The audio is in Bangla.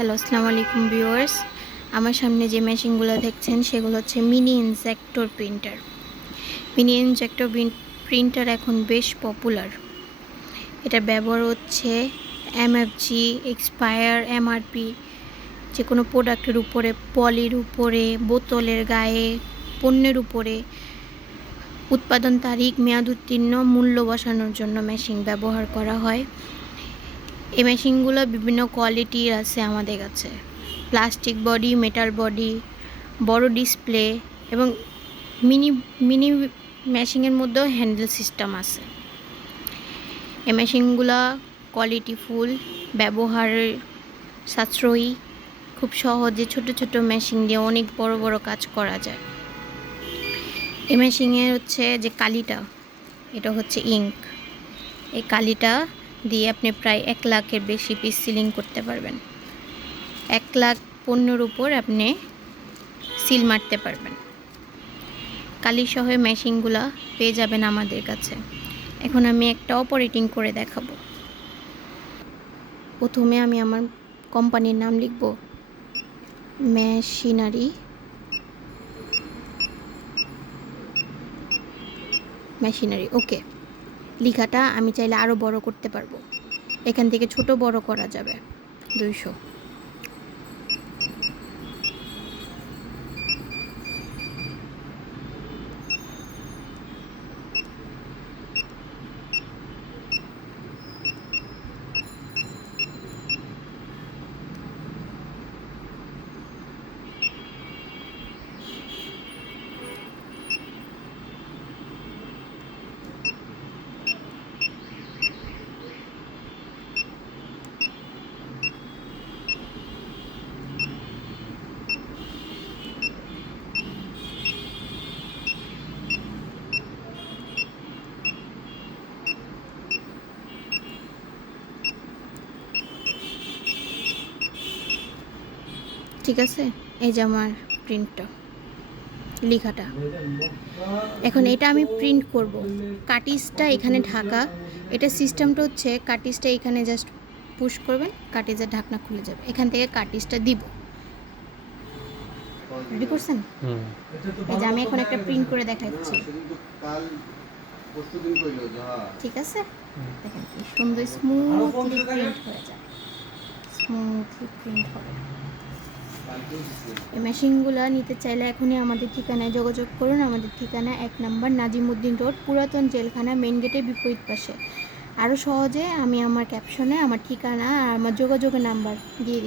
হ্যালো, আসসালামু আলাইকুম ভিউয়ার্স। আমার সামনে যে মেশিনগুলো দেখছেন সেগুলো হচ্ছে mini injector printer. Mini injector printer এখন বেশ পপুলার। এটার ব্যবহার হচ্ছে এমএফজি, এক্সপায়ার, এমআরপি, যে কোনো প্রোডাক্টের উপরে, পলির উপরে, বোতলের গায়ে, পণ্যের উপরে উৎপাদন তারিখ, মেয়াদ উত্তীর্ণ, মূল্য বসানোর জন্য মেশিন ব্যবহার করা হয়। এই মেশিনগুলো বিভিন্ন কোয়ালিটির আছে আমাদের কাছে। প্লাস্টিক বডি, মেটাল বডি, বড় ডিসপ্লে এবং মিনি মিনি মেশিনের মধ্যেও হ্যান্ডেল সিস্টেম আছে। এই মেশিনগুলো কোয়ালিটিফুল, ব্যবহারের সাশ্রয়ী, খুব সহজে ছোট ছোট মেশিন দিয়ে অনেক বড় বড় কাজ করা যায়। এই মেশিনের হচ্ছে যে কালিটা, এটা হচ্ছে ইঙ্ক। এই কালিটা দিয়ে আপনি প্রায় 1 লাখের বেশি পিস সিলিং করতে পারবেন। 1 লাখ পণ্যের উপর আপনি সিল মারতে পারবেন। কালিসহ মেশিনগুলো পেয়ে যাবেন আমাদের কাছে। এখন আমি একটা অপারেটিং করে দেখাবো। প্রথমে আমি আমার কোম্পানির নাম লিখব, মেশিনারি। ওকে, লেখাটা আমি চাইলে আরও বড় করতে পারবো। এখান থেকে ছোট বড় করা যাবে। 200। ঠিক আছে, এই যে আমার প্রিন্টটা, লেখাটা। এখন এটা আমি প্রিন্ট করব। কাটিজটা এখানে ঢাকা। এটা সিস্টেমটা হচ্ছে কাটিজটা এখানে জাস্ট পুশ করবেন, কাটিজের ঢাকনা খুলে যাবে। এখান থেকে কাটিজটা দিব। রেডি করছেন? এই যে আমি এখন একটা প্রিন্ট করে দেখাচ্ছি। ঠিক আছে, দেখেন কি সুন্দর স্মুথলি প্রিন্ট হয়ে যায়। স্মুথলি প্রিন্ট হবে। এই মেশিনগুলো নিতে চাইলে এখনই আমাদের ঠিকানায় যোগাযোগ করুন। আমাদের ঠিকানা 1 নম্বর নাজিমউদ্দিন রোড, পুরাতন জেলখানা, মেন গেটের বিপরীত পাশে। আরও সহজে আমি আমার ক্যাপশনে আমার ঠিকানা আর আমার যোগাযোগের নাম্বার দিয়ে দিই।